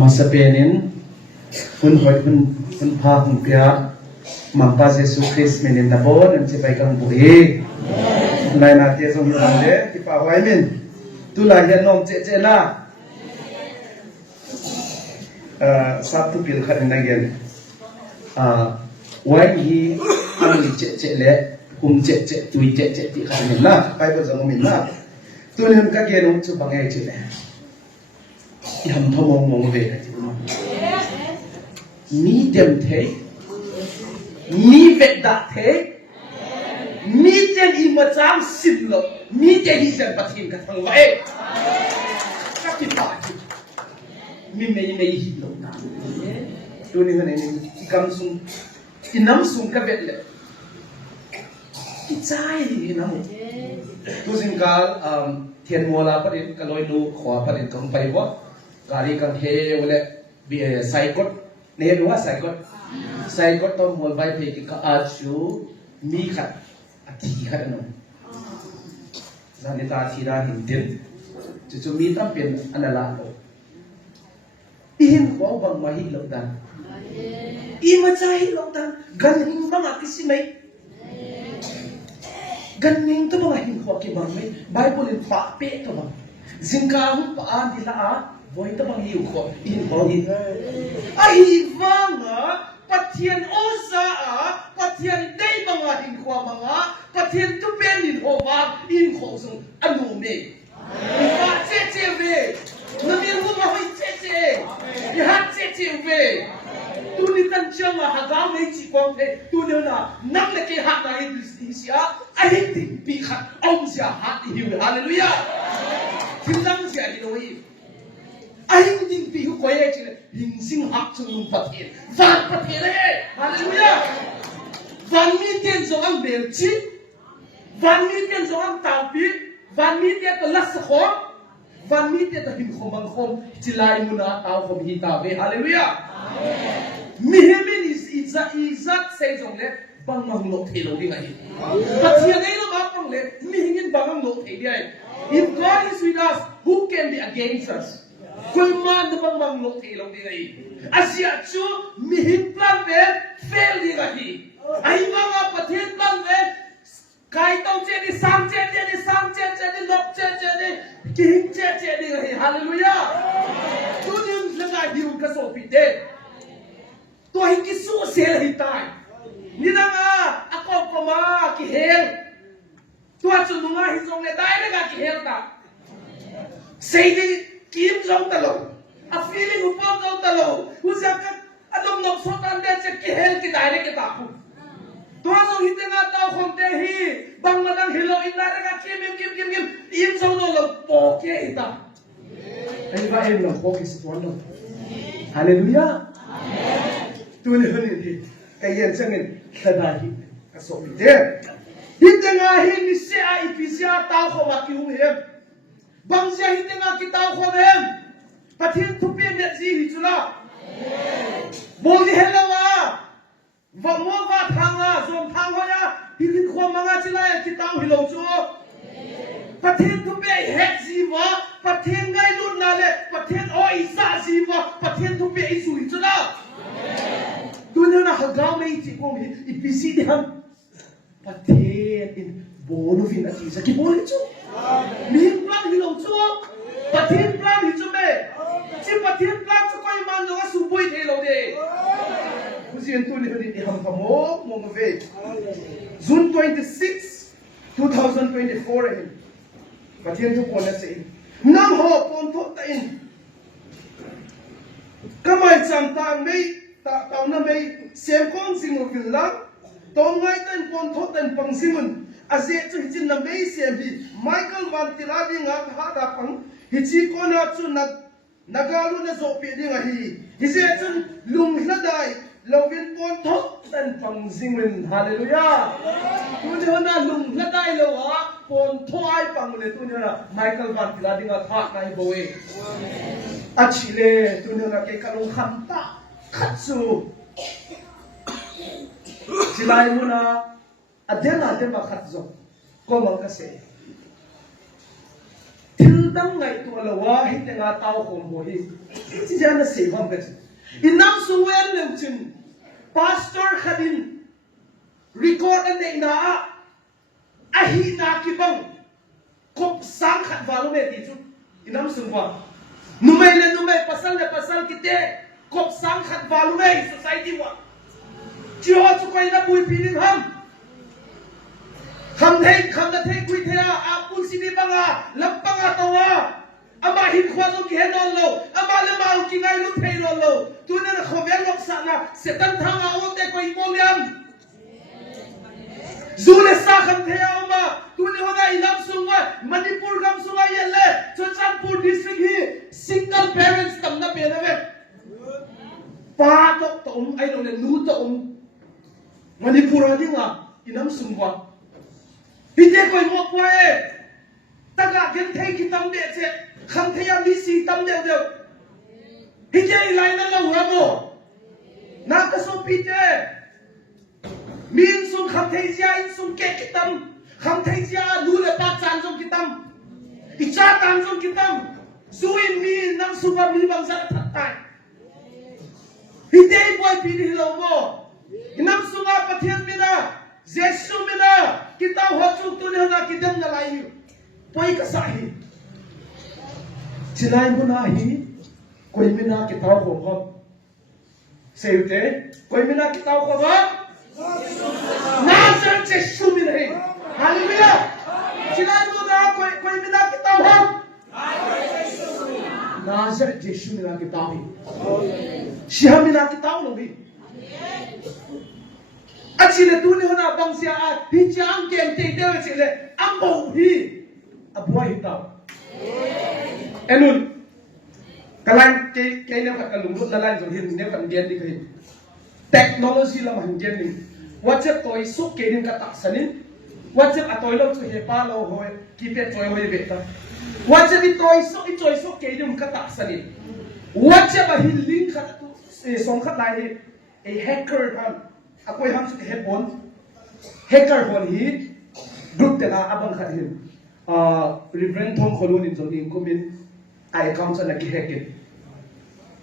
มาสเปนินคุณหอยคุณพาคุณเปียมังปาเยซูคริสต์มินินนาโบนันจะไปกังบุรีนายนาเตียสงยุรันเดที่ป่าไว้มินตุลาเฮียนน้องเจน่าสับทุกิลขัดนักเรียนไว้ฮีอันนี้เจเล่คุมเจตุยเจที่ขัดมินนะไปก็จะมินนะตัวนี้มันก็เกี่ยวกับจุดบางอย่างเจเล่ยำทมงงเวทที่มันมีเดิมเทมีเวทดักเทมีเจนอิมจามสิบโลมีเจนอิจันปะทิมกันทั้งไว้ก็คิดว่ามีไม่หิโลนะตัวนี้มันเองที่กำซุงที่น้ำซุงกับเวทเลยที่ใจดีนะตัวสิ่งการเทียนมัวลาประเด็นก็ลอยดูขวาประเด็นของไปว่าการีกันเทวเลยไซกดเนี่ยรู้ว่าไซกดต้องมวลใบเพกิก็อาจูมีขัดอธิขัดนั่นนั่นในตาทีราหินดินจะมีตั้งเป็นอันนั้นละอีหินขวางบางมาหิลงดันอีมาใจหิลงดันกันหินบางอะไรสิไหมกันหินตัวบางหินขวางกี่บางไหมใบโพลินปะเป๊ะตัวบางสิงคาหุปานดีละบ่อยตะบังหิวขออินบ่หินไอ้ฟังปะเทียนโอซาปะเทียนได้บังหินขวาบังปะเทียนตุเป็นหินโหวางหินของซุงอนุเมอีฟาเจเวนมีรู้มาให้เจอีฮัดเจเวตูนี่กันจังหากาไม่จีกวางเพตูเนี่ยนะนั่งเล็กหักได้ดิสิอาไอ้ติปีขัดองศาหัดหิวฮาเลลูยาที่นั่งเสียดีเลยไอ้ยิงปีกคอยเองหิงสิงหักจนประเทศวันประเทศเลยฮาเลลูยาวันมีเตียนสองเบลชิวันมีเตียนสองตาวปีวันมีเตียนตัวลัสขอวันมีเตียนตัวหิมขบังคมจิลายมุนาตาวขมหิตาเบฮาเลลูยามีเฮมินอิซัดเซจงเลยบังมังโลกเทโลดีไงประเทศไหนเราบ้างเลยมีเงินบังมังโลกเทดีไง If God is with us, who can be against us? คุณมันจะบังมังโลกเทโลดีไงอาเซียจูมีหินพลันเวรเฟลดีไงไอ้บังว่าประเทศพลันเวรใครต้องเจดีสามเจดีสามเจดีลบเจดีกินเจดีไงฮาเลลูยาตัวนี้มันไงดิวกระสอบปิดเดตัวหินกิสู้เสียหิตายนี่นะอากงก็มากิเฮลตัวจุนงาหิซงเนี่ยได้เลยกิเฮลตาเสียดีกิมจงตลอดa feelingอุปจงตลอดอุจจาระอารมณ์นกสตันเดชกิเฮลกิได้เลยกิตาคุตัวเราหิตงาตาคนเตหีบางมาดังฮิโลอินได้เลยกิมอิมจงเราโปเกหิตาไอ้บ้าเอ็มเราโปเกสตัวเราฮาเลลูยาตัวนี้คนนี้ก็ยังจะเงินขนาดนี้ก็สมเด็จฮิตงาหินนิเสียอีพิเศษตาวเขาว่าคิวเอ็มบางเสียฮิตงาคิดตาวเขาเอ็มประเทศทุกเป็นเด็ดจีฮิจุละบอกที่เห็นแล้วว่าวังว่าทางส่วนทางเขาเนี่ยฮิตความมังอาจิไลคิดตาวฮิโลจูประเทศทุกเป็นเฮ็ดจีวะประเทศไงรุ่นนั่นแหละประเทศอ้อยซาจีวะประเทศทุกเป็นอิสุฮิจุละตัวนี้นะเขาไม่จีบผมอีพีซีเดียมประเทศอินโบนูฟินอาทิตย์สักกี่โบนูจูมีพลังฮิโลจูประเทศพลังฮิจูเม่ที่ประเทศพลังจะคอยมันจะว่าสุบุยเทโลเดผู้เชี่ยวตัวนี้เขาดีทำขโมยมองเวท June 26, 2024 เองประเทศทุกคนนั่นสิน้ำหอบปนทุกตอินก็ไม่จำต่างไม่ตาหน้าไม่เสียงของสิ่งวิลลังตอนไงเต้นปนทุกเต้นปังซิมุนอาเซียจุดจินน้าไม่เสียบีไมเคิลวันติลาดิงาหาดาปังฮิจิโกนาจุนนักการุณโซเปียดิงาฮิเสียจุนลุงนัดได้เราเป็นปนทุกเต้นปังซิมุนฮาเลลูยาตัวนี้นะลุงนัดได้เลยวะปนทุกไอ้ปังเลยตัวนี้นะไมเคิลวันติลาดิงาหาดในโบเออาชิเลตัวนี้นะเกี่ยวกับลุงขันตาขัดสูจิลายมุนาอเดนมาขัดสูก็มันก็เสีย til dang ngai tu alawa hi te nga tau khom ho hi chi jana se hom bet inam suwen lem chin pastor khadin record ane na a hi na ki bang kop sang khat walu me ti chu inam sungwa numai pasal kite kop sang khat walu me society wa chi ho chu koi na bui pi ning ham kham na thei kui thea a pul si bi banga lam banga tawa ama hin khwa zo ki henon lo ama le ma ki ngai lu thei lo tu na khovel lok sa na setan thanga o te koi moliam zule sa kham thea ma tu ni hona ilam sunga manipur gam sunga yelle chochanpur district hi single parents tam na pe na ve pa to ai lo le nu to manipur ha dinga inam sungwa hite koi mo kwae taga gen thei ki tam de che kham thea mi si tam de de hite ilai na lo ha mo na ka so pite min sum kham thei sia in sum ke ki tam kham thei sia lu le pa chan sum ki tam i cha tam sum ki tam su in mi nang su ba mi bang sa that tai hite boy pi ni lo mo inam sunga pathian mi na jesu mi na kita hotu tu ne na kidam na lai poi ka sahi chilai mu na hi koi mi na kita ho ho seute koi mi na kita ho ho nazar jesu mi na hallelujah chilai mu na koi mi na kita ho nazar jesu mi na kita ho shia mi na kita ho bi achile tu ne hona bang sia a hi chang kem te de chile ambo hi aboi ta enun kalan ke ne ka kalung lut lalan zo hin ne kan gen di kai technology la man gen ni whatsapp toy su ke din ka tak sanin whatsapp atoy lo chu he pa lo hoy ki pe toy hoy be ta whatsapp i toy su ke din ka tak sanin whatsapp a hin link ka tu song khat lai hi a hacker kan akoi ham su headphone hacker hon hi group te na abang khat hin reverend thong kholun in zon in kumin ai account sa naki hack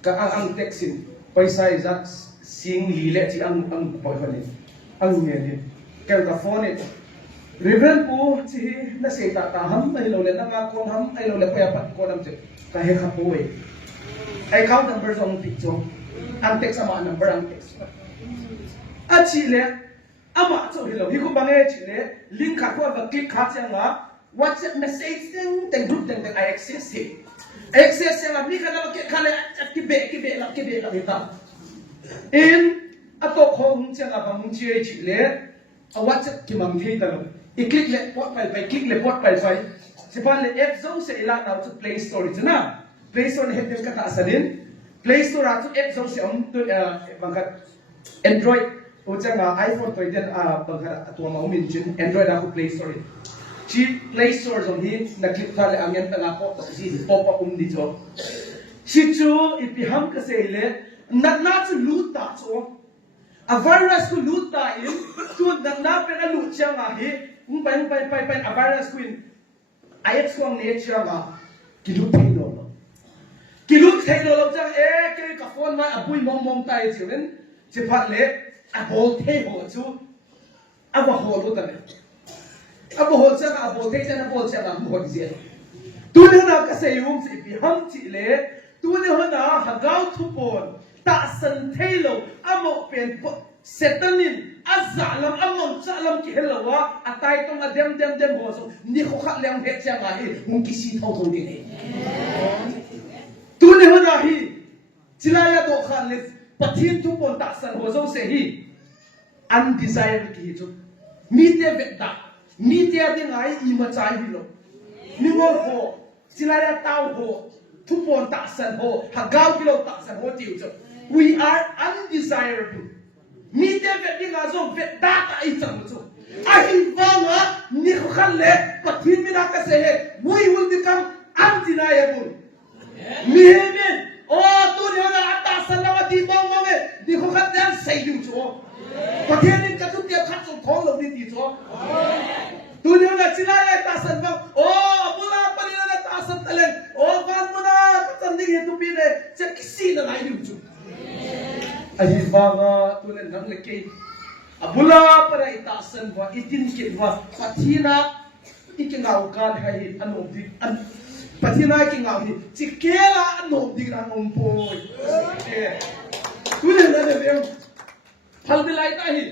ka ang texin paisa izak sing lile chi ang boy hon ang ne ni kel ta phone it reverend pu chi na se ta ham ai lo le na ka kon ham ai lo le pa pat ko nam che ka he kha pu account number zong picture ang text ama number ang text achile ama cho hilo hi ko bange chile link kha ko ba click kha changa whatsapp message teng group teng I access nga mi kana ke khale ki be la ta in ato khong changa bang chi chile a whatsapp ki mang thei ta lo I click le pot pai fai sipan le app zong se ila na to play store chuna play store he dem ka ta asalin play store at app zong se om to bangkat android o changa iphone toy den bangkat atwa ma umin chin android aku play store chi play store zong hi na click tha le angen ta na ko si pop up di cho chi chu ipiham ka se le na chu lut ta cho a virus ku lut ta in tu na pe na lut changa hi pai a virus ku in ix ko ne changa ki lut thei lo chang ke ka phone ma abui mong tai chiwen chi phat le a bol thei ho chu a ba ho lo ta ne a ba ho changa a bol thei changa bol changa ho ji tu ne na ka se yum si pi ham chi le tu ne na ha gao thu pon ta san thei lo amo pen setanin azalam amon chalam ki helawa atai tong adem ho so ni kho khat leng he changa hi mung ki si thau thau ni tu ne na hi chilaya do khan le pathin tu pon ta san ho so se hi undesired ki chu mi te veta mi te ding ai I ma chai hi lo ni mo ho chilaya tau ho tu pon ta san ho ha gao ki lo ta san ho tiu chu we are undesirable mi te veti nga zo vet data I chang chu ai wanga ni kho khan le pathin mi na ka se he we will become undeniable mi he o tu ni na ata san la di bong bong ni kho khan dan sai du chu pathin ni ka tu te khat chu thong lo ni ti chu tu ni na chila le ta san bang o bula pa ni na ta san ahibanga tulen nang leke abula para itasan wa itin kitwa patina ikingau kan hai anom di an patina ikingau ni cikela anom di rang ompoi tulen na dem hal bilai ta hi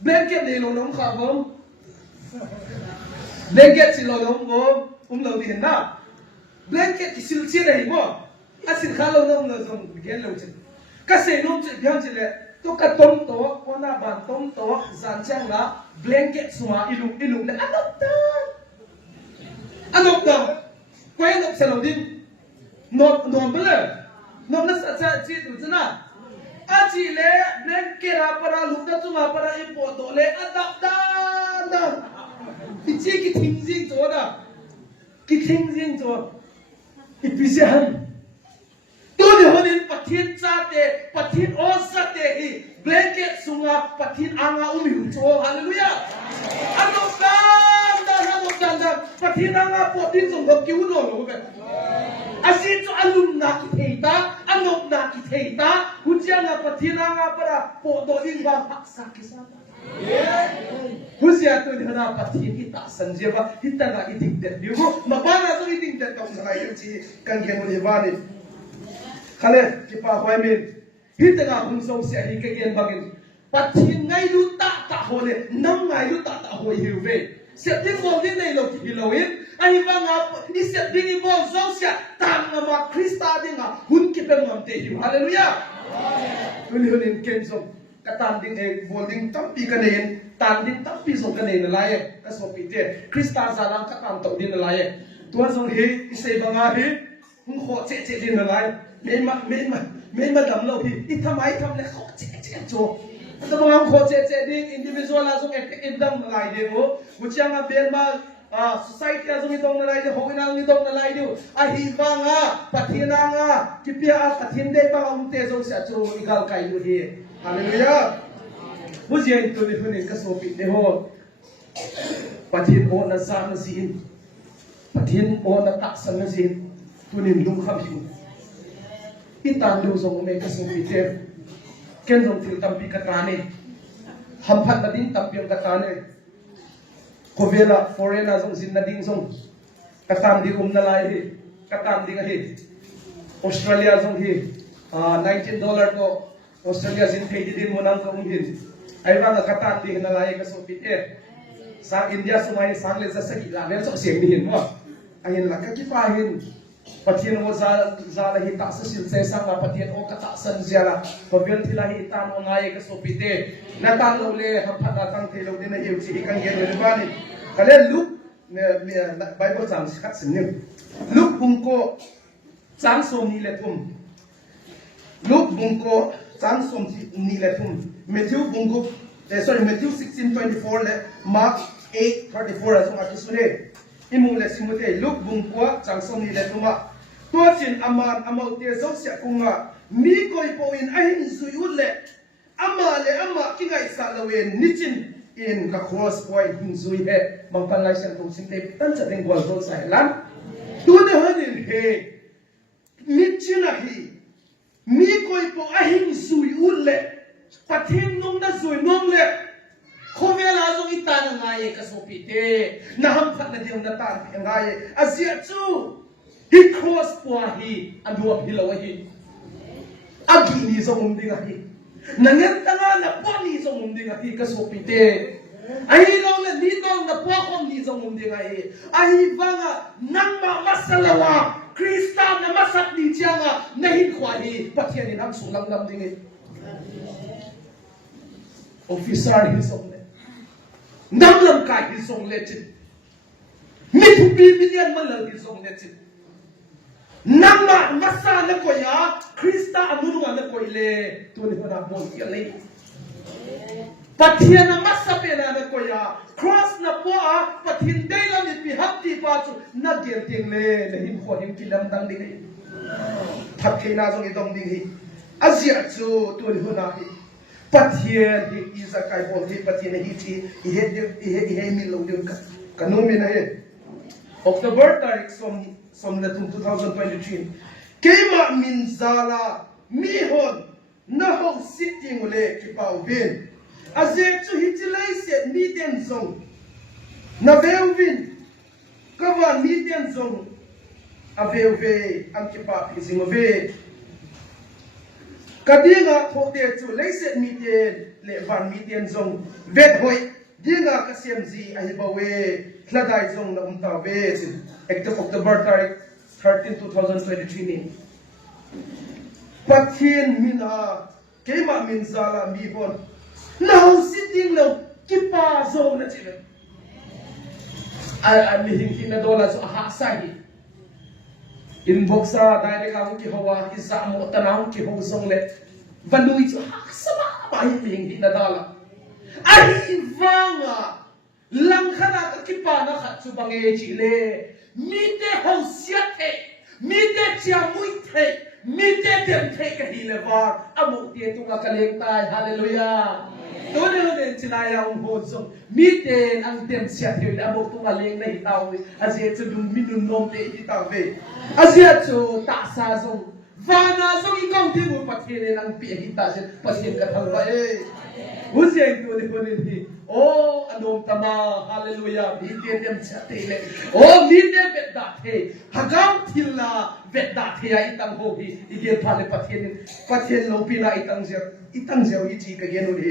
blanket ni lo nom kha bom blanket si lo nom bo lo di na blanket ki sil chi rei mo asin kha lo nom lo zong gen lo chi ka se nom chi byang chi le to ka tom to ona ban tom to zan chang la blanket suma ilung le anok da kwai nok se lo din nom bele nom na sa chi tu chana aji le blanket ra para lukda chunga para ipo to le adap da ichi ki thingjing to da ki thingjing to ipisihan tu ni honin pathin cha te pathin o sa te hi blanket sunga pathin anga umi cho hallelujah anok da pathin anga potin song gap kiu no lo be asi cho alum na ki theita anok na ki theita hujianga pathin anga para po do ding ba paksa ki sa huzia tu ni hana pathin ita sanjeba hitanga iting det diu mabana so iting det tong ngai chi kan gen ni bani khale ki pa hoi min hitanga hung so se hi ke gen bagin pathin ngai lu ta hole nam ngai lu ta hoi hiu ve se tin mo ni nei lo ki loin ai ba nga ni se ding mo zo sia tam ma krista dinga hun ki pe mom te hiu hallelujah tuni honin ken so katan ding e bolding tampi kanen tan ding tampi so kanen la ye ka so pi te krista zalang katan to din la ye tua zong he isei banga he hung kho che din la ye me ma dam lo hi I thamai tham le kho che cho ta banga kho che ding individual la so ek dam la ye ho buchanga ben ma society as ni dong na lai de hoina ni dong na lai de a hi banga pathina nga kipia pathin de ba um te zo sa cho igal kai lu hi hallelujah bujian tu ni hunin ka so pi de ho pathin o na sa na sin pathin o na ta san na sin tunin lung kham hi itan lu zong me ka so pi te ken zong til tam pi ka ta ne ham phat na din tam pi ka ta ne kovela foreigner zong sin na ding zong katam di na lai hi katam ding hi Australia zong hi $19 ko Australia sin thei din mo nang ko hin ai ba katam ding na lai ka so pi te sa India sumai sang le sa ki la le so siang ni hin mo ahin la ka ki pa hin pathin o za la hi ta sa sil se sang la pathin o ka ta san zia la kovel thila hi ta mo ngai ka so pi te na ta lo le ha pha na tang thei lo din na yu chi kan gen le ba ni kale luk Bible chang khat sin ni luk bung ko chang som ni le thum luk bung ko chang som ni le thum Matthew bung ko Matthew 16:24 le Mark 8:34 asong atusune imu le simute luk bung ko chang som ni le thuma to chin aman amau te zo sia kunga mi koi po in ahin zui le ama kingai sa lawen nichin in ka cross point hin zui he mangkan lai san tu sin te tan cha ding gol zo sai lam tu de hanin he nichin a hi mi koi po ahin zui le pathin nong da zui nong le khomela zo itana ngai ka so pi te na ham phat na diom na tan ngai azia chu hi cross po hi adu hi lo hi agi ni zo mum ding hi nangen tanga na po ni zo mum ding hi ka so pi te ai lo le ni dong na po khom ni zo mum ding hi ai wanga nang ma masalawa krista na masat ni changa na hin khwa hi pathian ni nam su lam lam ding hi officer hi so nam lam kai hi song le chin mi thu pi million ma la hi song le chin nam ma masa na ko ya krista amunu na ko ile tu ni na bon ya le pathian na masa pe na ko ya cross na po a pathin dei la ni pi hap ti pa chu na ger ting le le him kho him ki lam dang ding thap ke na jong i dong ding hi azia chu tu ni na hi pathian hi isa kai bol hi pathian hi ti he mi lo ding ka no mi na he October tarik som la 2023 kema min zala mi hon na ho sitting le ki pau bin aze chu hitilai set mi ten zong na velvin kawan mi ten zong aveve ang ki pa pising ove kadinga thote chu leiset mi ten le van mi ten zong vet hoi dinga kasemji ahibawe thladai zong na umtawe act of October 13 2023 ni pathin mina kema min zala mi bon now sitting lo kipa zong na chile ai mi hin na dola so ha sai inboxa direct ang ki hawa ki sa mo tanaw ki ho zong le valui so ha sama ba hin na dala ai vanga lang khana ka kipa na khat su bange chile mi te ho siate mi te chia mui the mi te dem the ka hilewa amu tie tu ka kaleng tai hallelujah tole lo den chinaya ho zong mi te ang dem sia the amu tu ka leng nei tau azia chu dum minun nom te hi tau ve azia chu ta sa zong vana zong I kong ti mu pathele lang pi hi ta se pasien ka thang ba Hussein tu ni kunin hi oh anom tama hallelujah mi te dem chate le oh mi te vet da the hagam thilla vet da the ai tang ho hi I ge phale pathen lo pi na itang zeu hi chi ka gen ri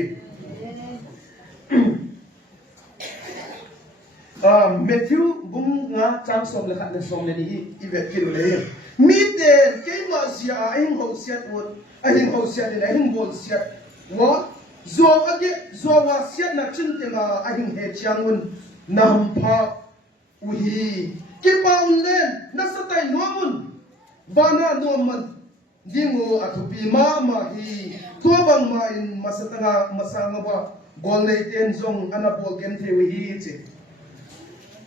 Matthew bung nga chang som le khat ne som le ni I vet ki le mi te ke ma sia ahin ho sia tu ahin ho sia le ahin bol sia what zo age zo wa sia na chin te nga ahin he chiangun nam pha uhi ke pa unlen na satai nomun bana noman dingo athupi ma hi to bang ma in masatanga masanga ba gol nei ten zong ana bol ken the wi hi che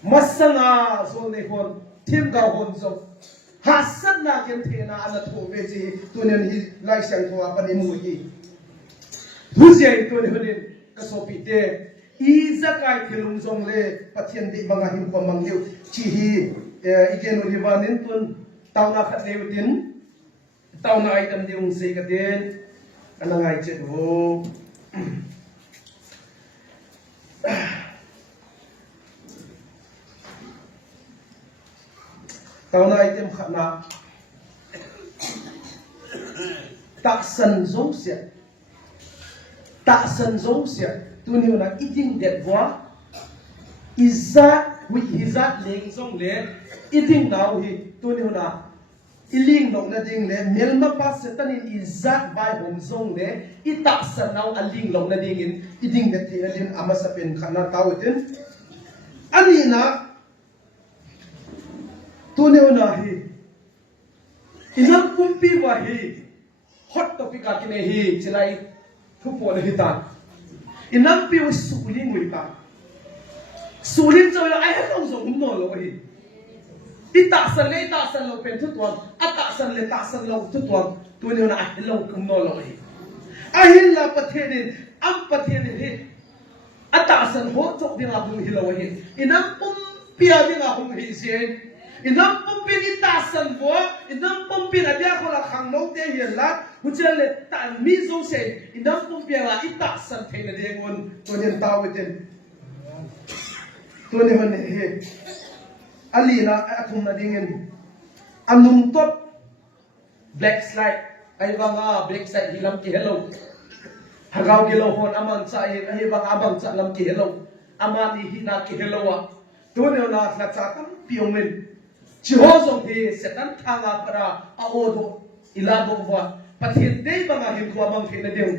masanga zo nei hon tim ga hon zo hasan na ken the na ana tho ve ji tunen hi lai sang tho apani mu hi Hussein tu ni hunin kasopite izakai thilung zong le pathian di banga him ko mangiu chi hi igen ul hiwanin tun tauna khat leutin tauna item diung se ka den anangai che ho tauna item khatna taksan zong sia ta san zong sia tu ni na iding det wa iza wi hiza leng zong le iding naw hi tu ni na iling nok na ding le melma pa setanin iza bai hom zong le ita san naw aling long na ding in iding det thi alin ama sa pen khana tawitin ani na tu ni na hi inam kumpi wa hi hot topic ka kine hi chilai Tupo na hita. Inang piyo suling mo hita. Suling so yung ay hatong so umnolo hi. Itasan lo pen tutuan. Atasan lo tutuan. Tunin na ahilaw umnolo hi. Ahil la pathenin. Ang pathenin hi. Atasan ho tok din akong hilaw hi. Inang pumpiya din akong hisin. Inang pumpin itasan mo. Inang pumpin abya ko la kang no te hilat. Hujale tan mi zo se inam pumpia la ita san thena dengon tonen tawitin tone hon he alina athum na dingen anum top black slide ai wanga black slide hilam ki hello hagaw gelo hon aman sa ai wanga abang sa lam ki hello amani hina ki hello wa tone na la cha tam piongmen chi ho zong he setan thanga para a odo ilado wa pathin dei banga him ko bang thina deu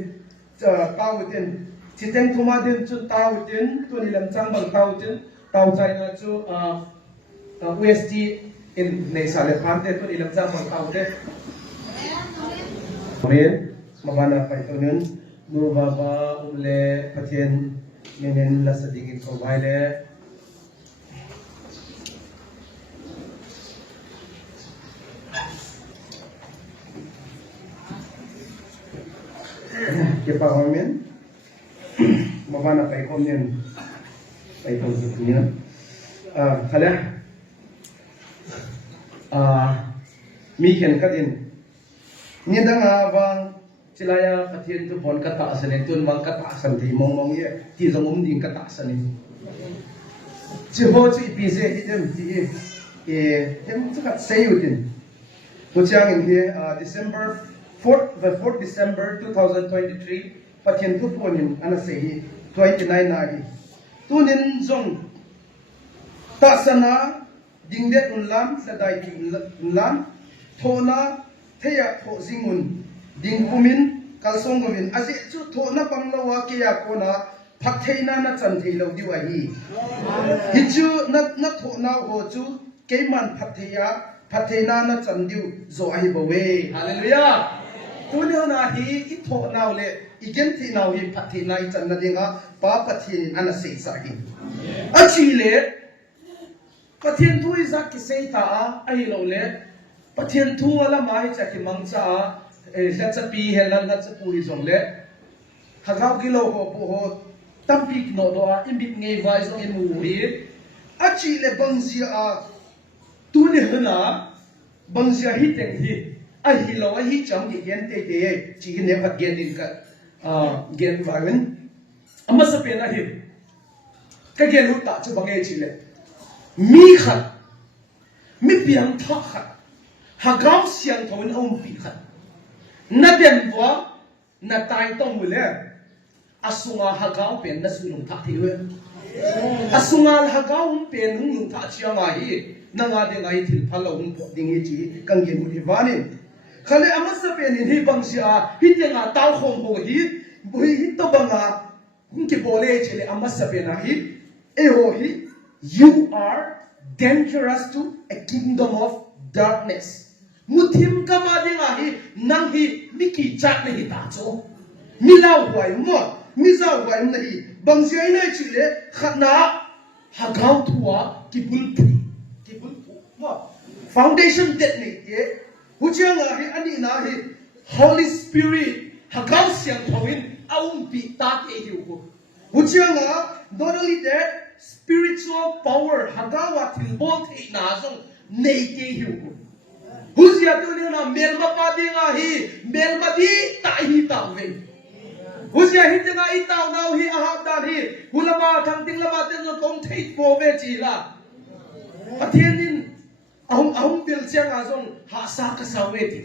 tawitin chiteng thuma den chu tawitin tu ni lam chang bang tawitin taw china chu USD in nei sale phante tu ni lam chang bang tawte amen magana pai tonen nu baba umle pathin yenen la sadingin ko baile Kita amin, mana pai komen, pai konsultnya, kalau, mikian kadin, ni dah ngabang Cilaya patien tu pon kata asane tun mang kata asan ti mong ye ti zong ding kata asane. Ciho ci pise hidem ti hem sakat sayutin. Puchang in here December 4th December 2023 patien tu ponin ana sehi 29 na hi. Tunin zong ta sana dingdet unlam sadai ki unlam thona theya tho zingun ding umin kalsong umin ase chu thona panglawa ke ya kona phatheina na chanthei lo diwa hi hichu na thona ho chu keiman phatheina na chandiu zo ahi bowe hallelujah tuni na hi I thona le igen thi naw hi phatheina I channa dinga pa pathin ana sei sa hi achi le pathin thu izak ki sei ta ahi lo le pathin thu ala mai cha ki mangcha la cha pi helan la cha puri jong le hagau kilo ho po ho tampik no do a imbit ngei vai zo in mu hi achi le bangzia a tu ne hna bangzia hi teng hi a hi lo a hi chang ki gen te te chi ne khat gen din ka gen vawen amma sa pe na hi ka gen lu ta chu bangai chi le mi khat mi piang tha khat hagau siang thon om pi khat na dem wa na tai tong mule asunga hagau pen na sulung tha thi we asunga hagau pen hung tha chia ma hi na nga de ngai thil phalo hung po ding hi chi kang gen mu hi wanin khale amasa pen hi bang sia hi te nga taw khom ho hi bui hi to banga hung ki bole chele amasa pen hi e ho hi you are dangerous to a kingdom of darkness muthim ka ma dinga hi nang hi miki chat ne hi ta cho milau hwai mo mizau hwai na hi bangsia ina chile khatna hagau thua kibul mo foundation det ne ye huchang hi ani na hi holy spirit hagau siang thawin aum pi ta ke hi ko huchang not only that spiritual power hagawa thilbol thei na jong nei ke hi ko Huzia tu ni na melma padi nga hi melma di ta hi ta ve Huzia hi te nga I ta na hi ahab dan hi hulama thang ting lama te zo kong thei po ve chi la pathianin ahum bil chang a jong ha sa ka sa ve ti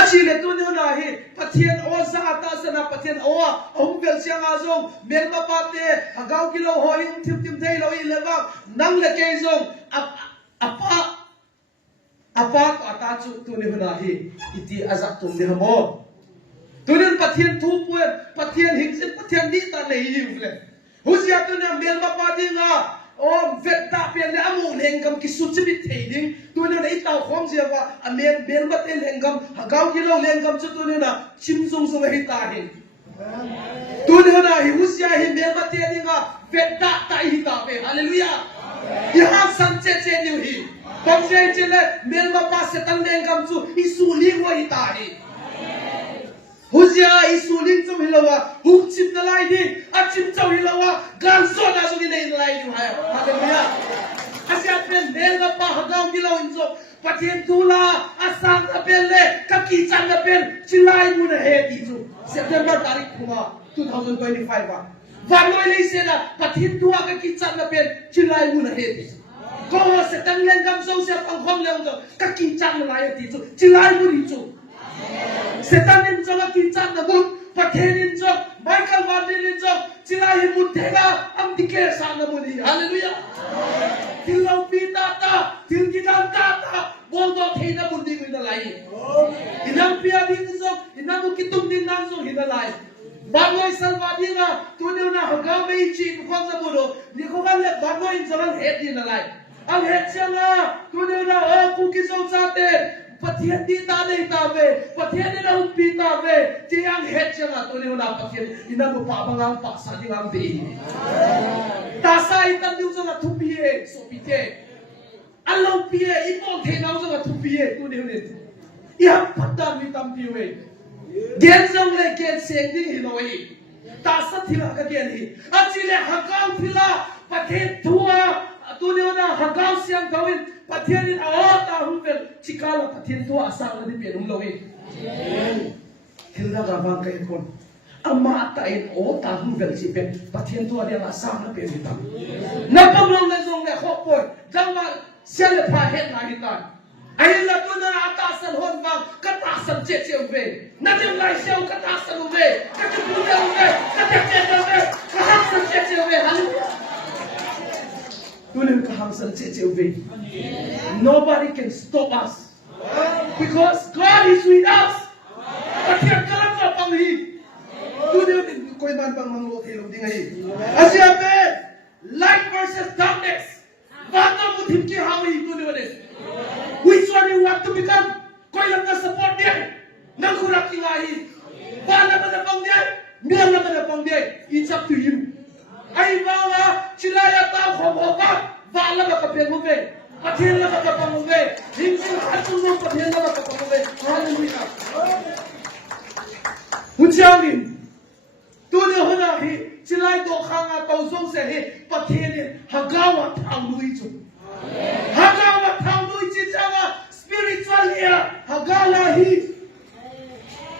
achi le tu ni na hi pathian o sa ta sana pathian o ahum bil chang a jong melma pa te hagau kilo ho hi tim thei lo I lewa nang le ke jong apa ko ata chu tu ni huna hi iti azak tum ni mo tunin pathian thu pu pathian hingsin pathian ni ta nei yu le huzia tu na mel ma pa dinga o vet ta pe le amu lengam ki su chi thei ding tunin na ita khom sia wa amen mel ma te lengam hagau ki lo lengam chu tunin na chim song song hi ta hin tunin na hi huzia hi mel ma te dinga vet ta hi ta pe hallelujah you have some che new hi Bang jai chile melma pa setan lengam chu isuling wa itahi huzia isuling chu hilawa hum chim na lai di achim chau hilawa gan so na so ni lai ju ha hallelujah asia pen melma pa hagam gilaw injo patien tula asang na pelle kaki chan na pen chilai mu na he ti chu September tarik kuma 2025 ba vanoi le se na patien tua kaki chan na pen chilai mu na he ti ko setan lengam so se pang khom leong jo ka ki chang lai ti chu chilai mu ri chu setan nin jo ki chang na bu pathen in jo Michael Wardin in jo chilai mu thega am dike sa na mu ni hallelujah tilau pita ta til gidam ta bol do theina mu ding na lai inam pia din jo inam ki tum din nang jo hina lai Bagoi salvadina tu ne na hagau mei chi ko za bodo ni ko ga le bagoi jalan het din na lai ang het siya tu ne na ku ki so sa te pathian di ta nei ta ve pathian na umpi ta ve ti ang het siya tu ne na pathian ina mo pa bangang pa sa ding ang be ta sa itan du so na tu pi e so pi te along pi e I mo the na so na tu pi e tu ne ne I ham patta mi tam pi we gen jong le gen seng ding hi noi ta sa thila ka gen hi achile hagau thila pathian thua tu ne na hagau siang gawin pathian in ta hum vel chikala pathian tu asang na di pe num lowi thil na ga bang kai kon ama ta in o ta hu vel si pen pathian to dia la sam na pe ni ta na pam long le zong le khop poi jang ma sel le pha het na hi ta ai la tu na ata san hon bang ka ta san che che ve na dem lai seu ka ta san ve ka tu pu de ve ka te che ve ka ha san che che ve hallelujah tulen ka ha san che che ve nobody can stop us because God is with us pathian ka ka pang hi tulen koi man pang mang lo thelo ding ai asia pe light versus darkness Bata mutim ki hawi tulen which one you want to become koi lang ka support dia nang kurak ki ngai bala mana pang dia mian mana pang dia it's up to you ai bawa chilaya ta khom ba bala ka pe mo ve pathian la ka pang mo ve hing sing hatu mo pathian la ka pang mo ve hallelujah unjangin tune hona hi chilai to khanga to song se hi pathian hagawa thang lui chu hagawa thang lui chi changa spiritual here hagala hi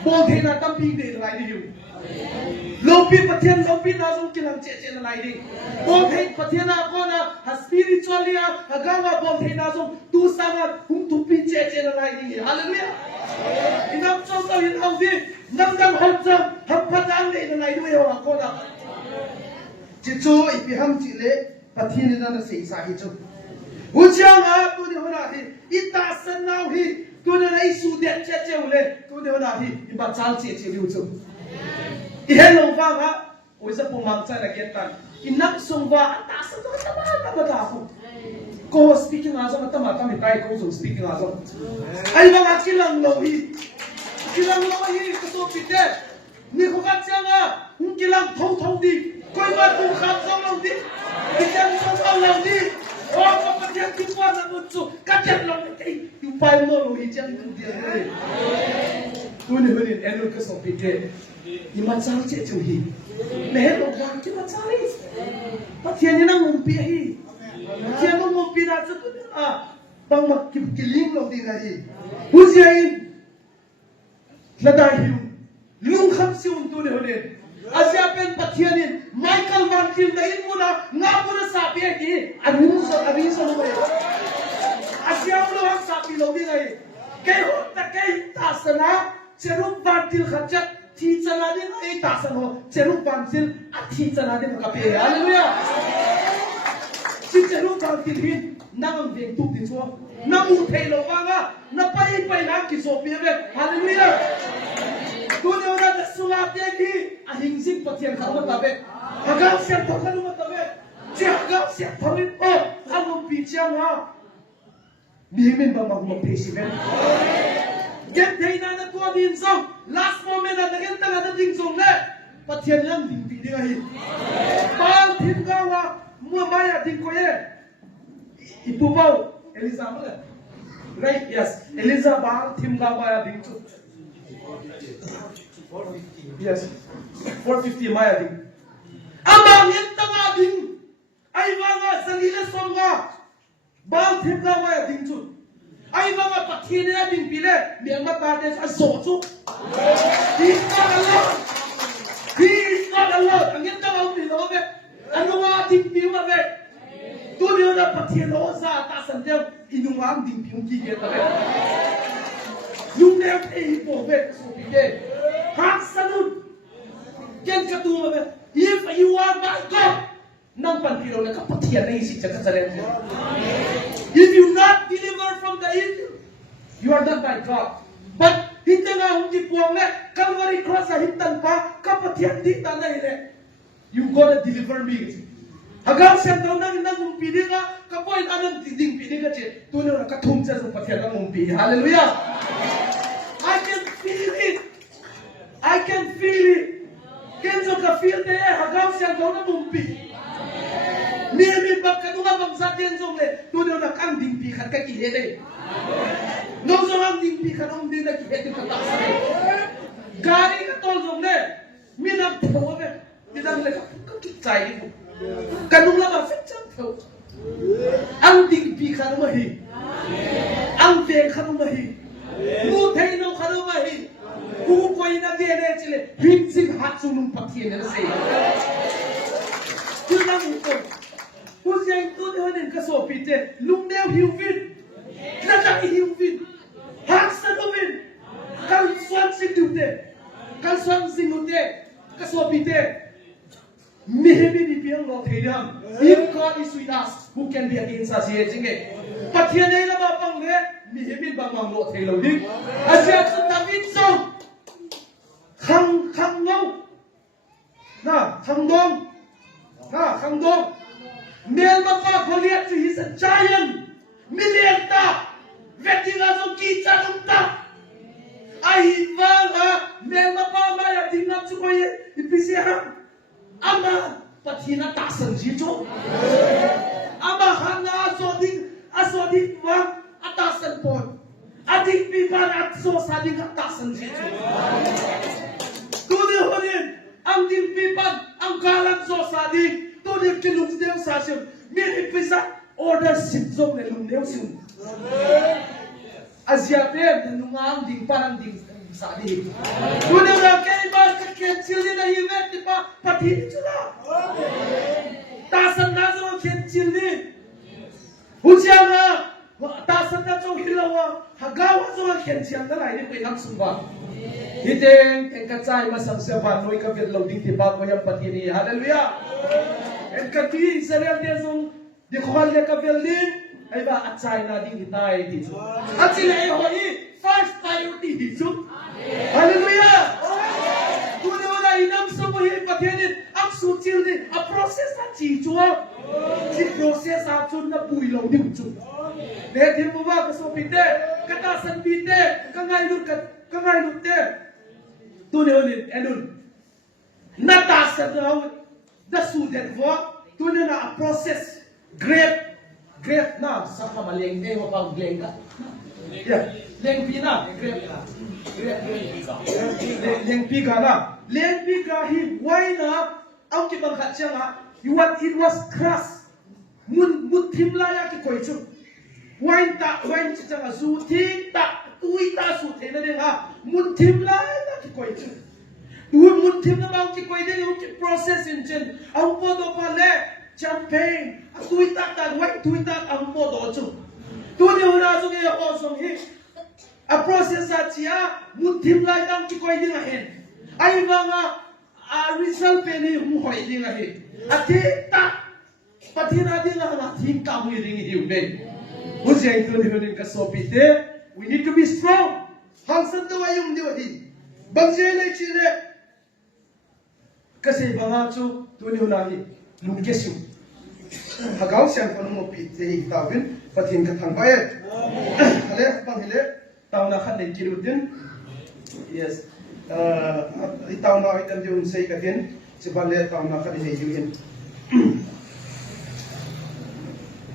bo thena tampi de lai di yu lopi pathian lopi na song kilang che che lai di bo thei pathian na ko na ha spiritual here hagawa bo thena song tu sanga hum tu pi che che lai di hallelujah inam so so in hau di nam dam hal cham hap patang de lai du yo ko na chi chu I pi ham chi le pathian na na sei sa hi chu Ujanga tu de hona hi ita san nau hi tu de lai su de che che ule tu de hona hi I ba chal che che liu chu I hello va ha o sa pu mang cha la get tan inak sung va ta sa ta ba ta ko speaking aso ta ma ta mi tai ko so speaking aso ai ba ga kilang lo hi ko so pite ni ko ka changa hung kilang thong thong di koi ba tu kham song lo di I jang song lo di oh ko pathian ti kwa na chu ka jet lo ni tu pai mo lo hi jang tu dia ni tu ni horin enu ka so pite I ma chang che chu hi me lo ba ki ma chang hi pathian ni na ngum pi hi pathian mo ngum pi na chu a bang ma ki kiling lo ding ai hu jiain la dai hi lung kham siun tu ni horin asia pen pathianin Michael Van Til na in muna nga muna sabi ki anin so no asia lo hak sabi lo di ngai kai ho ta kai ta sana cherum Van Til khachat thi chana din ai ta san ho cherum Van Til a thi chana din ka pe hallelujah chi cherum Van Til hin nang veng tu tin so na mu thei lo wa nga na pai na ki so pe hallelujah tu ne ora da suwa te ki a hing sing pathian khar ma ta be hagaw sia thakanu ma ta be che hagaw sia thamin o amu pi chiang ha mi min ba ma mo pe si ben get dei na na to din song last moment na gen ta na ding song le pathian yang ding pi ding hi bal thim ga wa mu ma ya ding ko ye ipu bau Elizabeth right yes Elizabeth bal thim ga wa ya ding chu yes 450 maya ding amang yen tanga ding ai wanga salile songa bal thim ga maya ding chu ai wanga pathian ya ding pile miangma ta de a so chu he's not alone angin ta mau ni lo be anuwa ding pi ma be tu ni na pathian lo sa ta san de inuwam ding pi ki ge ta be yung ne pe po be so bi ge hak sanun ken ka tu ma be if you are my God nang pan piro na ka pathian na isi cha ka sare if you not deliver from the evil you are not by God but hinta nga hung di puang le Calvary cross sa hintan pa ka pathian di ta na ile you gonna deliver me hagaw siya daw na nang pidi ka kapoy anong ding pidi ka che tuno na kathum cha sa pathian na mumpi hallelujah I can feel it kenzo ka feel te hagaw siya daw na mumpi mi bab ka dunga bang sa kenzo le tuno na kang ding pi ka ki hele no so ang ding pi ka nong din na ki hele ka ta gari ka tol zong le mi na pho be mi dang le ka ki chai ni kanung la ba fit chang tho ang ding pi ka no hi ang ve ka no hi mu thei no ka no hi ku koi na ge tu ni honin ka so pite lung neu hiwin na ta hiwin hak sa win kan swan sing dute kan swan sing dute ka so pite mihemi di piang lo theyam if God is with us who can be against us ye jinge pathian nei la ba pang le mihemi bang mang lo thei lo dik asia su David song khang ngau na khang dong Mel mapa Goliath he's a giant million ta vetinga so kita ta ai vanga mel mapa ma ya tingap chu koye ipisi ha ama pathina ta san ji cho ama hanga so ding wa ata san pon adik pi ban at so sading ta san ji cho tu de honin ang ding pi ban ang kalang so sading tu de kilung de sa sim mi ipisa order sip zong le lung de sim Aziate nungang ding parang ding sadi. Kuno na kay ba cancel na event di pa pati chula. Tasan na zo cancel ni. Hujianga tasan na zo hilawa hagawa zo cancel na lai ni pinang sumba. Hiteng kacay masang sevan noi ka vet loading di pa ko yang pati ni. Hallelujah. En kati Israel de zo di khol le ka velin ai ba achai na ding hitai ti chu achile ai hoi first priority di chu hallelujah kuno na inam so mo hi pathianin ang suchil ni a process a chi chu chi process a chun na pui lo ding chu le thim mo ba ka so pite ka ta san pite ka ngai lut te tu ne onin enun na ta san na da su det vo tu ne na a process great na sa kamaleng eh mapang gleng ka yeah leng pina great leng piga na leng piga hi why na ang kibang khatyang ha what it was crass mun thimla ya ki koi chu why chi chang su thi ta tui ta su the na de ha mun thimla ya ki koi chu mun thimla bang ki koi de ki process in chen ang po do pa le champagne tuita ang modo chu tu ni hona zo ge ho song hi a process a chia mutim lai dang ki koi ding a hen ai wanga a result pe ni mu hoi ding a hi a ti ta pathina ding a ma thing ka mu ding hi u nei mu jai tu ni ni ka so pite we need to be strong hang san to ayum ni wa hi bang je lai chi le ka se banga chu tu ni hona hi lu ke su hagaw sian ko mo pi te tawin pathin ka thang ba ye ale bang hele tawna khan nei kirudin yes tawna itan jung sei ka den chibale tawna khan nei yuin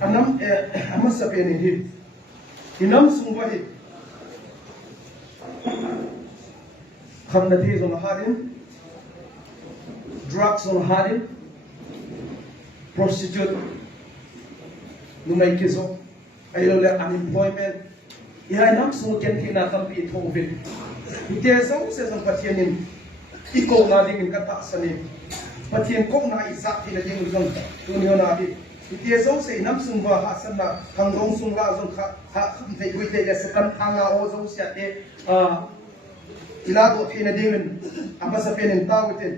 anam amasa pe ni hi inam sungwa hi khamna thi zo harin drugs on harin prostitute numai kiso ayo le unemployment ya nam so ken thina kam pi thovin ite so se sam pathianin iko na ding ka ta sani pathian ko na isa thina ding jong tunyo na di ite so se nam sung wa ha san na khang rong sung la jong kha thei gui te se kan anga o so sia te ila do thina ding amasa penin tawten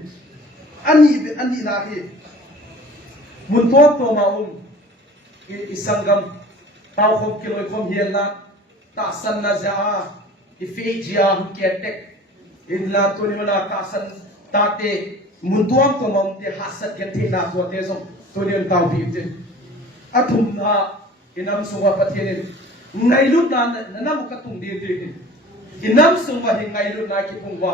ani na hi muntot to maum isangam tau khom kiloi khom hiel na ta san na ja ifejia ketek in la to ni na ta san ta te muntuam to maum te hasat ke the na to te so to ni tau bi te athum na inam suwa pathianin ngai lut na na mu ka tung de de inam suwa hi ngai lut na ki pungwa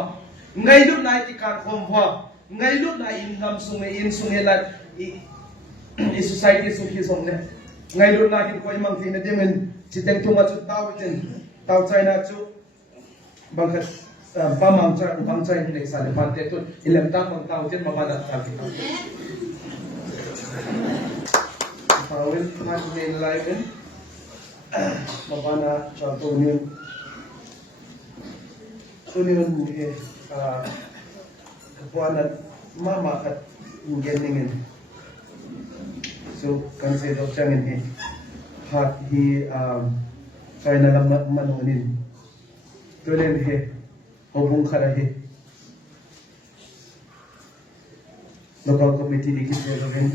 ngai lut na ki kan khom wa ngai lut na inam sungai in sungai la i society so ki som ne ngai lu na kin ko imang thina demen chiteng thunga chu tau china chu bangkhat bamang chai ne sa le pante tu ilem ta mang tau chen mabada ta ki pawel ma ne live en mabana cha to ni he buana mama kat ngenen so so consider changin he hat he kaya na lang manunin tulen he hobong khara he local committee ni kitero ben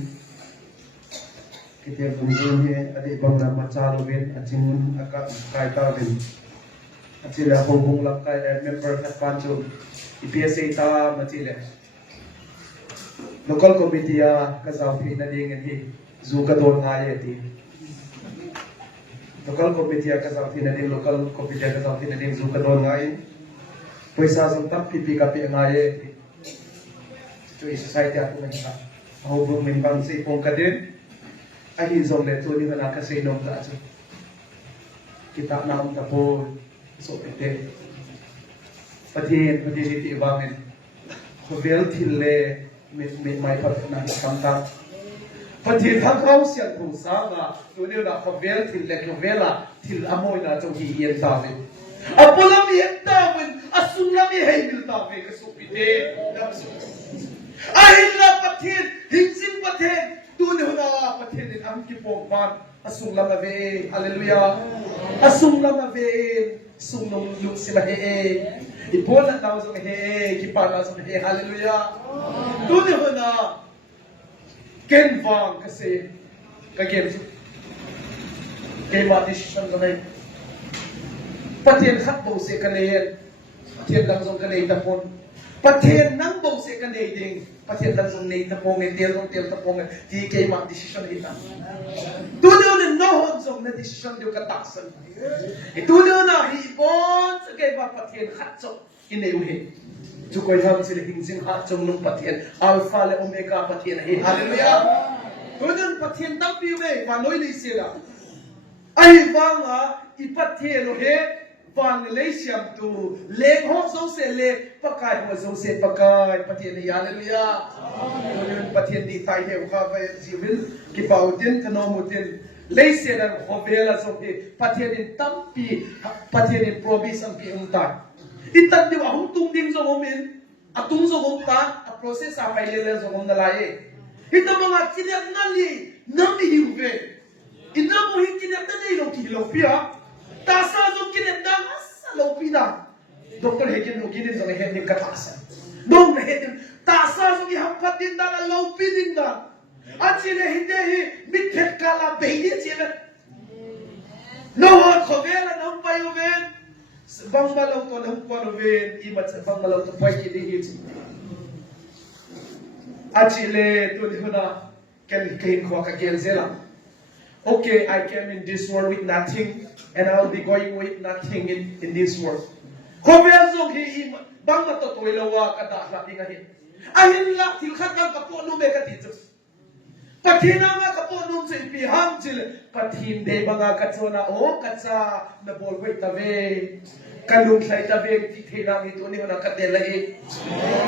kitero bungin he ade bang na machalo ben achingun aka kaita ben achila hobong lakay member at pancho IPSA ta machile local committee kasapi na ding he zugador ngaye ti local committee kasapi na ding local committee kasapi na ding zugador ngaye paisa sang tap pipi kapi ngaye to society ato na kita hobong membang sa ipong kadin ay zong le to ni na kasi nom ta ato kita na ang tapo so ite pati ti ibangin hovel tille mai pat na kamta pati thakau sian thu sanga to ni na hovel tille kovela til amoy na to hi yen tawin apulam yen tawin asulam hei bil tawin ka supide ahilla pathin hingsin pathin tu ni huna pathin in am ki pokman asunglam ave hallelujah asunglam ave sungnom luk sila he ipon na tao sa he kipana sa he hallelujah tu ni huna kenvang kasi kagem kay decision na pathin khat bo se kanayen pathin lang song kanay tapon pathin nang bo se kanay ding pathin lang song nay tapon tel tapon di kay decision ita tudo no hon song na decision dio kataksan tudo na hibon sa kay pathin khat so inayuhi jukoy ham sila hingsing hat song nung pathin alpha le omega pathin he hallelujah tudo pathin tang piwe panoy ni sila ay banga ipathin he van Malaysia tu leng ho so se le pakai ho so se pakai patien ni hallelujah amen patien di tai he kha vai civil ki pautin kanomutin leise dan hobela so ke patien in tampi patien in province ang pi unta itan di ahung tung ding so momen atung so gomta a process a pai le so gom na lae ita mga kinap nali nami hiuve ina mo hikinap na dei lo kilo pia tasa zo kinap na asa lo pida doktor hekin no kinin zo he ni katasa dong na hekin tasa zo ki hampatin da lo piding da achile hinde hi mithet kala beide chile no hot khovela no payo ven bang malaw to no pano ven imat sa bang malaw to pai ki hi achile to di huna ken kain ko ka gel zela. Okay, I came in this world with nothing, and I will be going with nothing in this world. Kobeazong hi bang matotoy lawa kada lating ahin. Ahin la tilkhat kang kapuno me katito. Patina nga kapuno sa ipiham til patinde banga katsona o katsa na bolway tave. Kalung say tabe titinang ito ni na kadelay.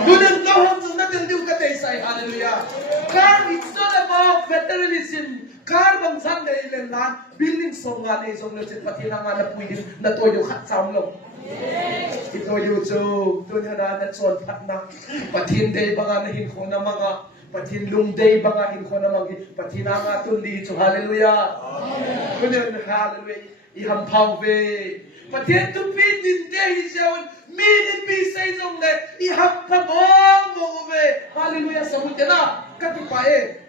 Dunang kahon sa natin diw katay say hallelujah. God, it's not about materialism. Kar bang san dai len lan building song nga nei song le patina nga na pwede na toyo khat samlo ito yu chu to na na chon phat na patin dai banga na hin ko na mga patin lung dai banga hin ko na mag patina nga tun di chu hallelujah amen hallelujah I ham phau ve patin tu pi din dai jawn mi ni pi sai song le I ham pa mo ve hallelujah samutena katipae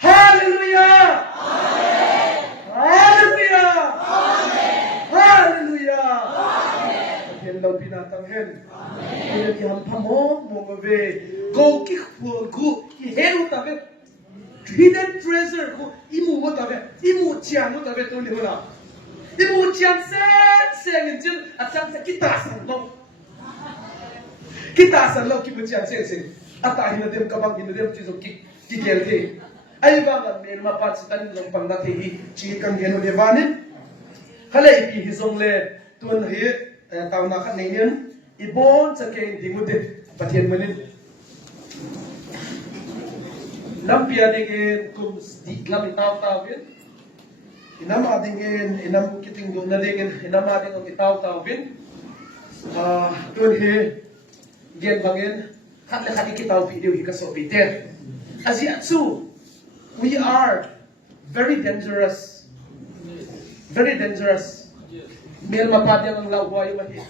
Hallelujah! Amen! Hallelujah! Amen! Hallelujah! Amen! Hello pinatanghen. Amen. Yang pamong mongove go kikpul ku ihelu tabe hidden treasure ku imu tabe imu chian tabe to ni hola. Imu chian sen jin atang sa kita sanlo. Kita sanlo ki chian sen. Ata hina dem kabang hina dem chizo ki gelte. Ay bang may mapatsitan ng pangdati chi kang geno devanin kala ipi hizong le tun hi taw na kan ninian ibon sa kay dingude patien manin lampia dingen kum di lam itaw tawin inam adingen inam kiting dong na dingen inam ading itaw tawin tun hi gen bangin khat le khadi kitaw video hi kaso biter asiatsu we are very dangerous mel mapadang ang laway mahi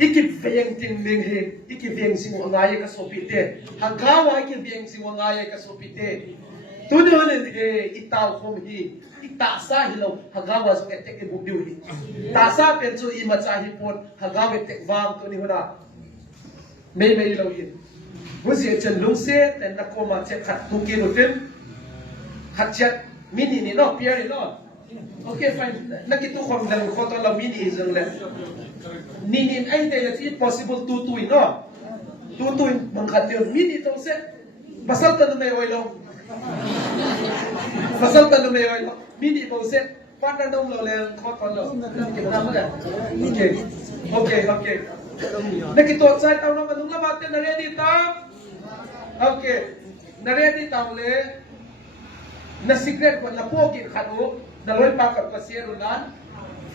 ikip veng ting ning he ikip veng sing ngaya ka sopite hagawa ikip veng sing ngaya ka sopite tudon itaw khom hi itasa hilaw hagawa so etek e bugdiu hi tasa penso I macha hi pon hagawa tek wang to ni huna me lo hi buzi chen lungse ten na koma che khat tu ki no tem khat chat mini ni no pier ni no okay fine nakitu khom dang photo la mini izang le nini ai te it's possible tu no tu mang khat yo mini to se basal ta no me oi lo mini po se partner dong lo le photo lo okay nakito sai taw no kanung lamat na ready ta okay na ready taw le na secret ko na pogi khanu na loy pa ka pasierulan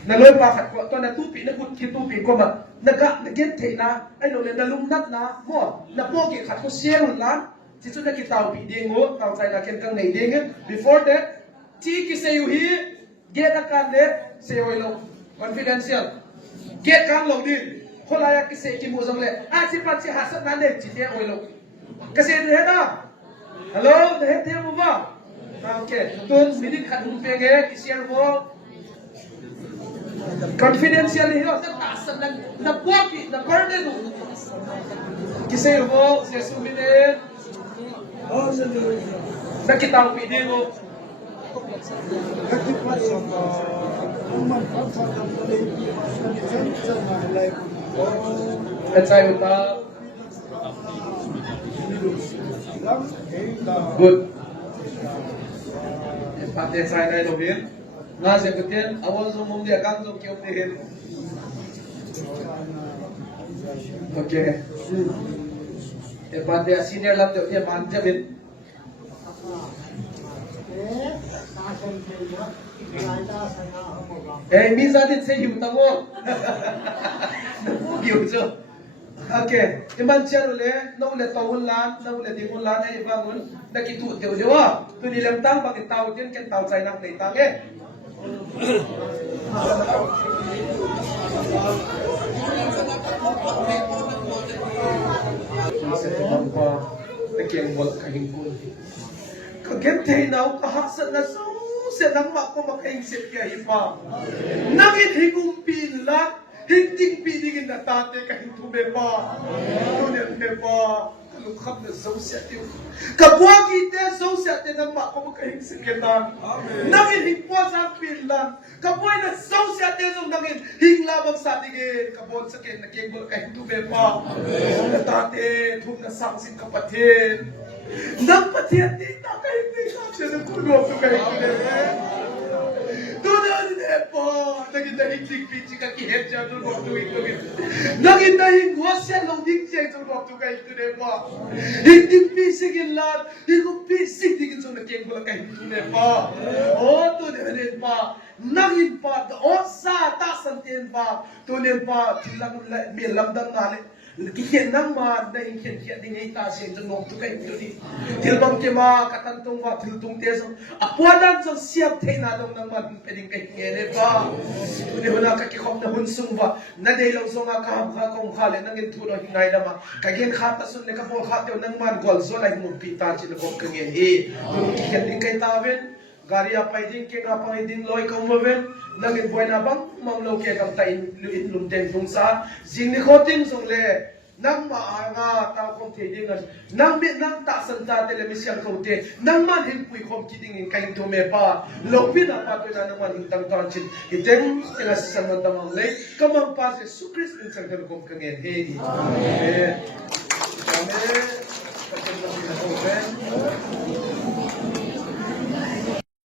na loy pa khat ko to na tupi na kut kitupi ko ma naga get theina ai lo le na lumnat na mo na pogi khat ko sierulan chi chu na ki taw pi ding ho taw sai na ken kang nei ding before that chi ki se yu hi get akan le se oi lo confidential get kan lo din kholaya ki se ki mo jang le a chi pa chi hasat na le chi te oi lo ka se de na hello de te mo ba okay tun minit khat hum pe ge ki share mo confidential hi ho sa ta san na poki na burden ki se mo se su minit nakita ko din mo Let's say with good. Pati saya na ito din. Nga siya kutin, awal sa mong dia kang so kiyong dihin. Okay. Pati senior lang dia manja din. Misa din sa iyo tamo. Yujo. Okay, iman siya ule, na ule tawulan, na ule dingulan ay ibangun, nakitu diwa. Tu nilang tang bakit tao din ken tao say nang tang eh. Sa tawang pa, nakiangwal kahingkul. Kagentay na kahaksan na sa nang mako makaingsit kaya ipa. Nangit higumpi lang, hindi pinigin na tate kahit tumeba. Tumeba. Kalukam na sausyate. Kabuwagi te sausyate nang mako makaingsit kita. Nangit higpo sa pinlang. Kabuway na sausyate nung nangit hinglabang sa tingin. Kabuwag sa kin nakiingbol kahit tumeba. Tate, tum na sangsin kapatid. Nang patiyan dito kahit di siya ng kulog kahit di. Doon po, naging higlig-pitsi ka kihip siya doon mo tuwing. Naging hingwas siya longding siya doon mo kahit di po. Hindi pisigin lahat, hindi pisig digin sa nagkenggulang kahit di po. O, doon pa. Naging pa, o sa tasantin pa, doon pa, tilang milamdang nalit. Kikian nang ma na ingkian din ay tasin jeng nok tukay tuli tilbang kema katantong wa tiltung teso apwadan sa siap theina dong nang ma peding kay ngene pa tuni wala ka kikom na hunsung ba na dei long songa ka kong khale nang intuno hinay na ma kagien khata sun le ka pol khate nang man gol zo lai mu pita chin ko kengen he kikian din kay tawen gari apay din ke nga pangidin loy kong moven naging buhay na bang mamlaw kaya kang tain luit lumten kung sa sinikotin song le nang maanga tao kong tidingan nang bit nang tasan ta telemisyang kote nang man himpuy kong kidingin kain tumepa lopin na patoy na naman hintang tanchin iteng tinasisan mo tamang lay kamang pa si Sukris ng sanggal kong kangen hedi amen amen